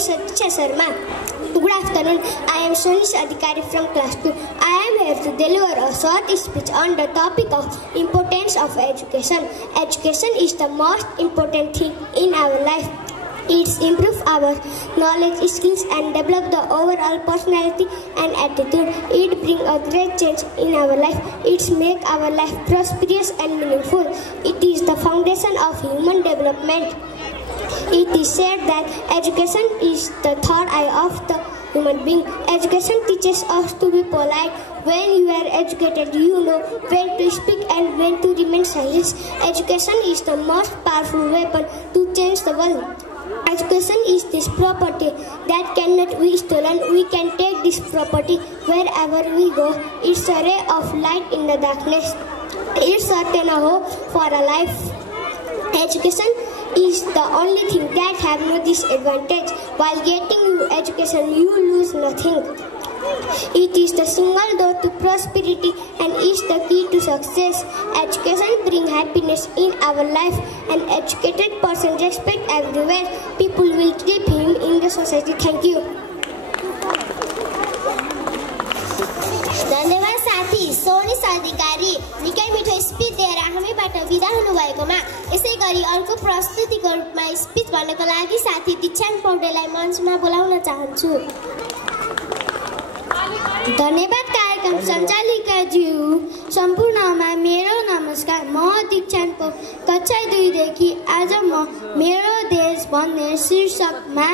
student Satish Sharma. Good afternoon. I am Sonish Adhikari from class 2. I am here to deliver a short speech on the topic of importance of education. Education is the most important thing in our life. It improves our knowledge, skills and develop the overall personality and attitude. It brings a great change in our life. It makes our life prosperous and meaningful. It is the foundation of human development. It is said that education is the third eye of the human being. Education teaches us to be polite. When you are educated, you know when to speak and when to remain silent. Education is the most powerful weapon to change the world. Education is this property that cannot be stolen. We can take this property wherever we go. It's a ray of light in the darkness. It's certain a hope for a life. Education is the only thing that have no disadvantage. While getting your education, you lose nothing. It is the single door to prosperity and is the key to success. Education brings happiness in our life. An educated person respect everywhere. People will keep him in the society. Thank you. धन्यवाद साथी सोनिस अधिकारी निकै मिठो speech दिएर हामीबाट बिदा हुनुभएकोमा। यसै गरी अर्को प्रस्तुतिको रूपमा स्पिच भन्नको लागि साथी दीक्षान्त पौडेललाई मञ्चमा बोलाउन चाहन्छु। धन्यवाद कार्यक्रम सञ्चालिकाज्यू। सम्पूर्णमा मेरो नमस्कार। म दीक्षान्त पौडेल कक्षा 2 देखि आज म मेरो देश भन्ने शीर्षकमा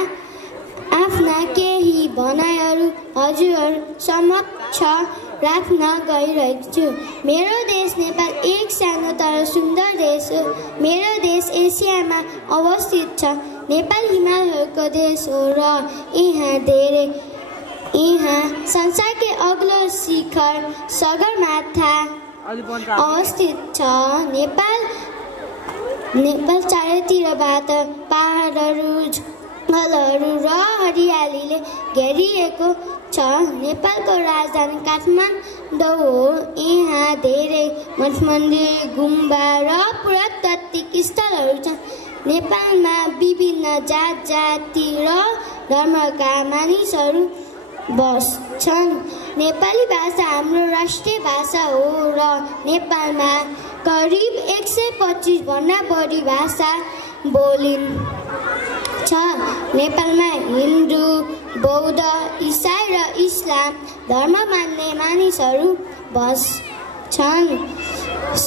आफ्ना केही भनाइहरू हजुरहरू समक्ष राख्न गइरहेको छु। मेरो देश नेपाल एक सानो तर सुन्दर देश हो। मेरो देश एसियामा अवस्थित छ। नेपाल हिमालहरूको देश हो र यहाँ संसारकै अग्लो शिखर सगरमाथा अवस्थित छ। नेपाल चारैतिरबाट पहाडहरू जङ्गलहरू र हरियालीले घेरिएको छ। नेपालको राजधानी काठमाडौँ हो। यहाँ धेरै मठ मन्दिर गुम्बा र पुरातात्विक स्थलहरू छन्। नेपालमा विभिन्न जात जाति र धर्मका मानिसहरू बस्छन्। नेपाली भाषा हाम्रो राष्ट्रिय भाषा हो र नेपालमा करिब 125 भन्दा बढी भाषा बोलिन्छ। नेपालमा हिन्दू बौद्ध इसाई र इस्लाम धर्म मान्ने मानिसहरू बस्छन्।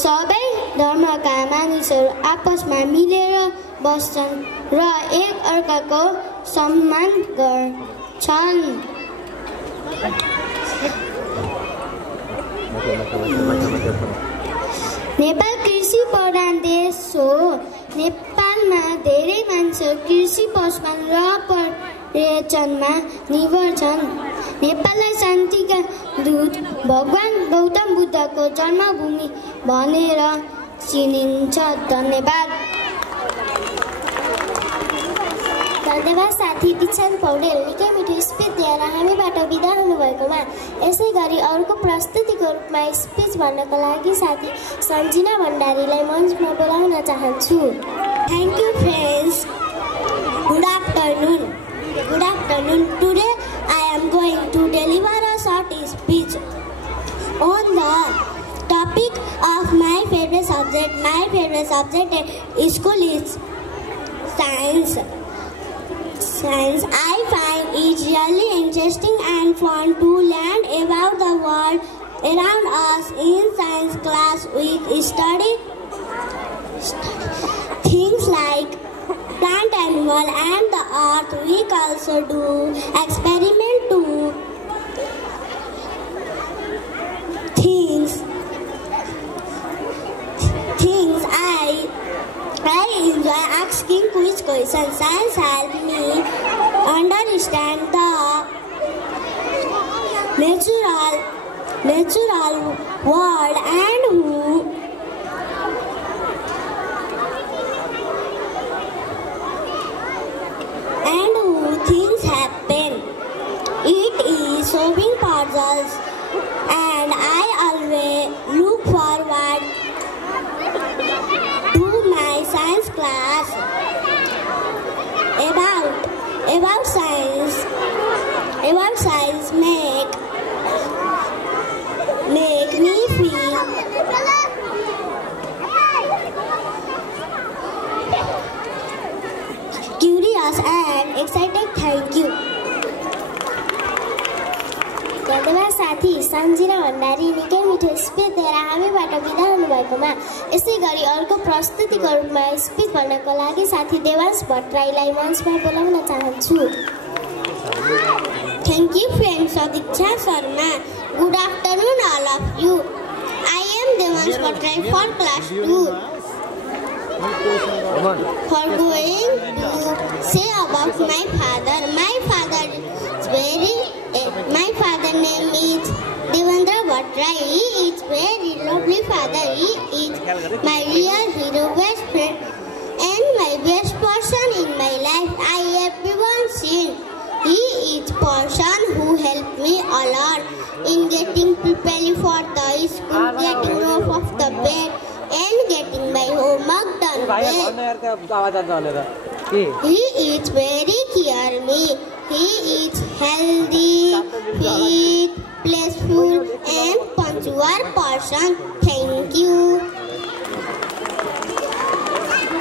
सबै धर्मका मानिसहरू आपसमा मिलेर बस्छन् र एक अर्काको सम्मान गर्छन्। नेपाल कृषि प्रधान देश हो। नेपालमा धेरै मान्छेहरू कृषि पशुपालन र पर्यटनमा निर्भर छन्। नेपाललाई शान्तिका दूत भगवान गौतम बुद्धको जन्मभूमि भनेर चिनिन्छ। धन्यवाद। धन्यवाद साथी दीक्षान्त पौडेल निकै मिठो स्पिच दिएर हामीबाट बिदा हुनुभएकोमा। यसै गरी अर्को प्रस्तुतिको रूपमा स्पिच भन्नको लागि साथी सञ्जिना भण्डारीलाई मञ्चमा बोलाउन चाहन्छु। Thank you friends. Good afternoon. Good afternoon. Today I am going to deliver a short speech on the topic of my favorite subject. My favorite subject at school is science. I find it really interesting and fun to learn about the world around us. In science class we study things like plant, animal and the earth. We also do experiment to things I enjoy asking quiz questions. Science help me understand the natural world and how things happen. It is solving puzzles and I always look forward to my science class. About science. curious and excited. Thank you. धन्यवाद साथी सन्जिना भण्डारी निकै मिठो speech दिएर हामीबाट बिदा हुनुभएकोमा। यसै गरी अर्को प्रस्तुतिको रूपमा स्पिच भन्नको लागि साथी देवांश भट्टराईलाई मञ्चमा बोलाउन चाहन्छु। Thank you, friends. Sadiksha Sharma. Good afternoon, all of you. I am Devansh Bhattarai for class 2. For going to say about my father. My father name is Devendra Bhattarai. He is very lovely father. He is my real hero, best friend, and my best person in my life. I have everyone seen. He is person who helped me a lot in getting prepared for the school, getting off of the bed, and getting my homework done well. He is very care me. He is healthy, fit, playful, and punctual person. Thank you.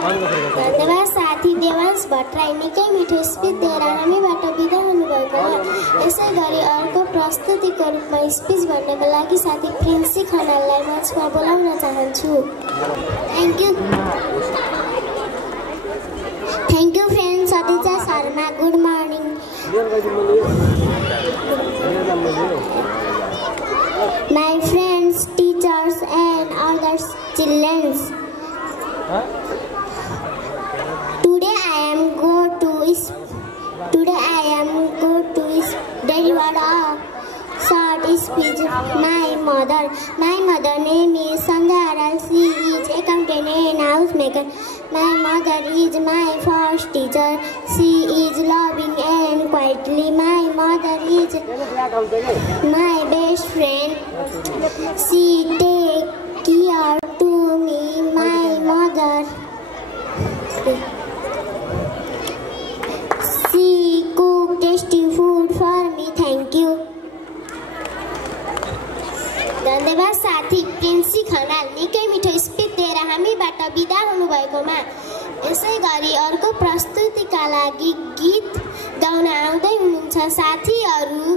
धन्यवाद साथी देवांश भट्टराई निकै मिठो speech दिएर हामीबाट बिदा हुनुभएकोमा। यसै गरी अर्को प्रस्तुतिको रूपमा स्पिच भन्नको लागि साथी प्रिन्सी खनाललाई मञ्चमा बोलाउन चाहन्छु। Thank you, friends. Sadiksha Sharma. Good morning. My friends, teachers, and other children. Today I am going to deliver a short speech. My mother name is Sandhara. She is accountant and housemaker. My mother is my first teacher. She is loving and quietly. My mother is my best friend. She takes care to me. My mother. She cooked tasty food for me. Thank you. धन्यवाद साथी प्रिन्सी खनाल निकै मिठो speech दिएर हामीबाट बिदा हुनुभएकोमा। यसै गरी अर्को प्रस्तुतिका लागि गीत गाउन आउँदै हुनुहुन्छ साथीहरू।